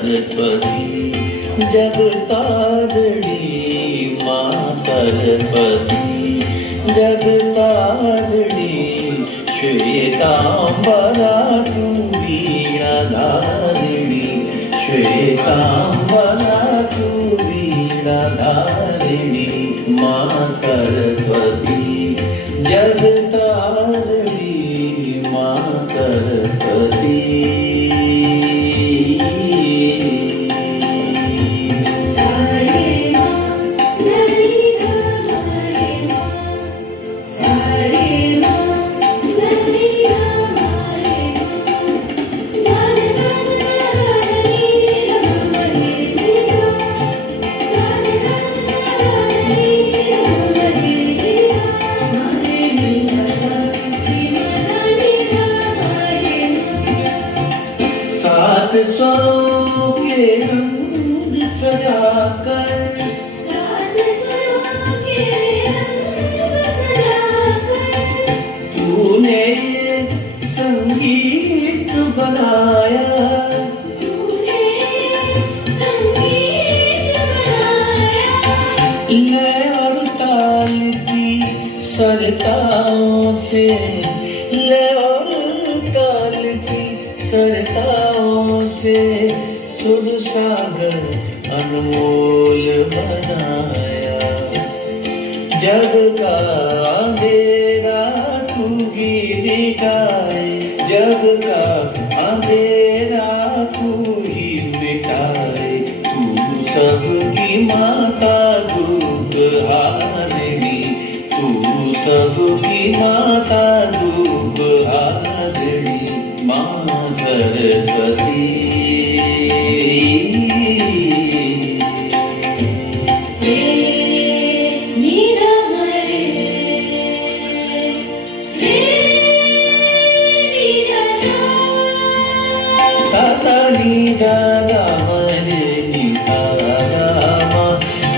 सरस्वती जगतारणी माँ सरस्वती जगतारणी श्वेतांबरा तू वीणाधारिणी श्वेतांबरा तू वीणाधारिणी माँ सरस्वती जगतारणी माँ सरस्वती सात स्वरों के रंग सजाकर तूने ये संगीत बनाया लय और ताल की सरताओं से लय और ताल की सरताओं से सुर सागर अनमोल बनाया जग का अंधेरा तू ही मिटाए जग का अंधेरा तू ही मिटाए तू सबकी माता दुख हारिणी तू सबकी माता दुख हारिणी माँ सरस्वती सा सा नी दा गा म रे नी सा गा म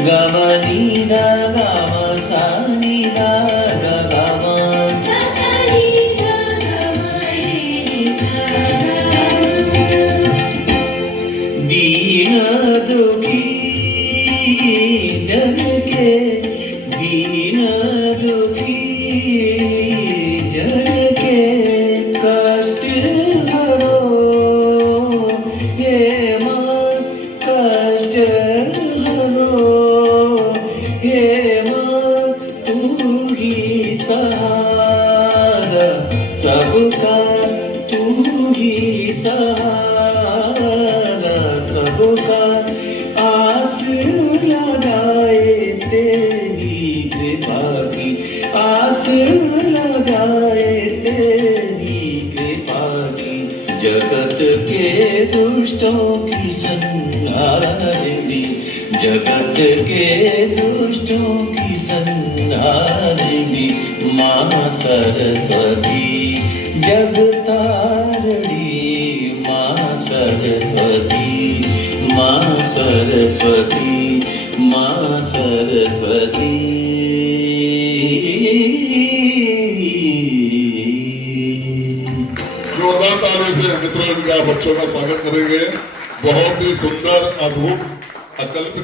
गा म नी दा गा म सा नी दा गा गा म दीन दुखी जन के दीन दुखी जन के कष्ट हरो हे माँ कष्ट हरो हे माँ तू ही सहारा सबका तू ही सहारा सबका आस लगाए तेरी कृपा की आस लगाए तेरी कृपा की जगत के दुष्टों की संहारिणी जगत के दुष्टों की संहारिणी माँ सरस्वती जगतारणी माँ सरस्वती माँ सरस्वती माँ सरस्वती 14 से मित्रों का बच्चों का स्वागत करेंगे। बहुत ही सुंदर अद्भुत अकल्पित